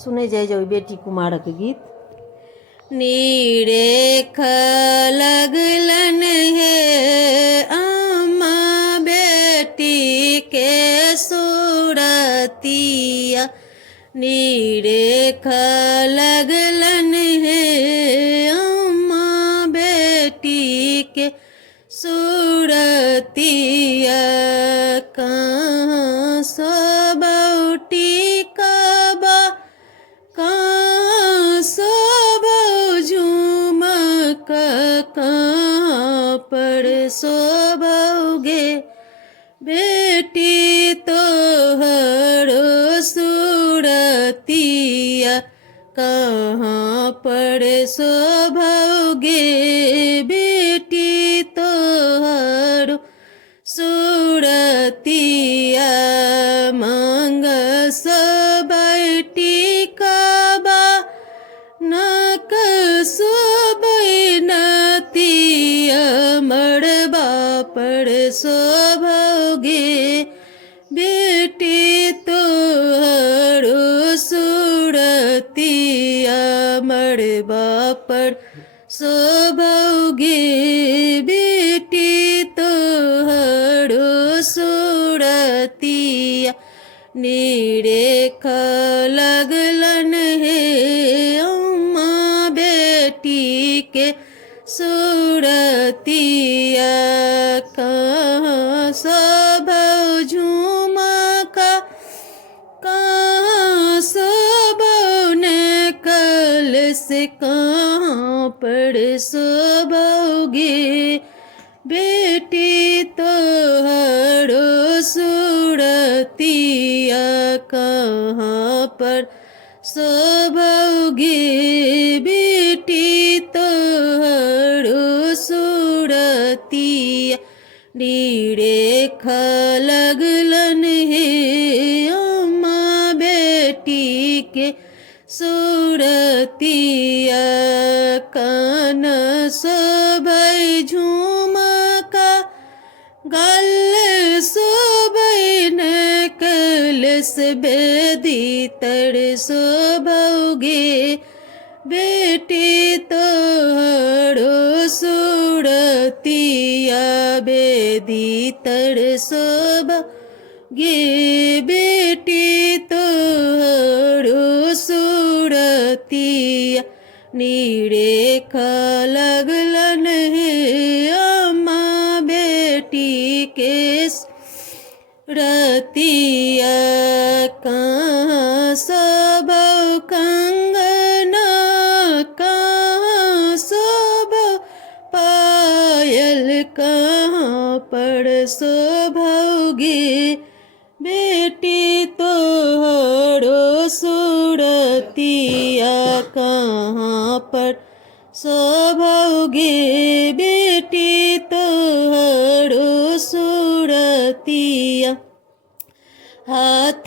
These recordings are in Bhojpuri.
सुने जाए जो बेटी कुमार के गीत। नीरे लगलन है अम्मा बेटी के सूरतिया, नीरे लगलन है अम्मा बेटी के सूरतिया। कहाँ सबौटी कबा कहाँ सब झूमक, कहाँ पर शोभोगे बेटी तोहरो सूरतिया, कहाँ पर शोभोगे बेटी तोहरो सूरतिया। मांग सबैटी कबा नक सोबै नतिया, मड़बा पर शोभोगे बेटी तोहरो सूरतिया, मड़बा पर शोभोगे बेटी तोहरो सूरतिया। नीरे लगलन है अम्मा बेटी के सूरतिया, कहाँ सब झूमका, कहाँ सब नकल से, कहाँ पर शोभोगे बेटी तोहरो सूरतिया, कहाँ पर शोभोगे बेटी तोहरो सूरतिया। नीरे लगलन है अम्मा बेटी के सूरतिया, कान सोबै झूमका, गल सोबै नकलस, बेदी तर शोभोगे बेटी तोहरो सूरतिया, बेदी तर शोभोगे बेटी तोहरो सूरतिया। नीरे लगलन है अम्मा बेटी के रतिया, कहाँ सब कंगना, कहाँ सब पायल, कहाँ पर शोभोगे बेटी तोहरो सूरतिया, कहाँ पर शोभोगे बेटी तोहरो सूरतिया। हाथ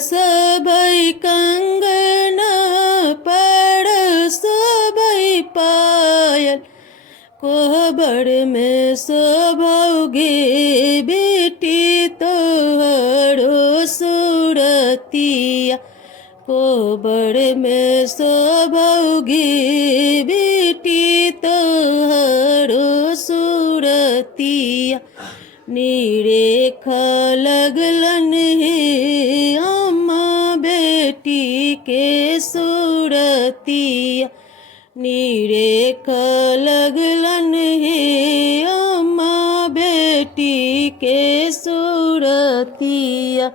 सबै कंगना, पड़ सबै पायल, कोहबर में शोभोगे बेटी तोहरो सूरतिया, कोहबर में शोभोगे बेटी तोहरो सूरतिया। नीरे लगलन है अम्मा बेटी के सूरतिया, नीरे लगलन है अम्मा बेटी के सूरतिया।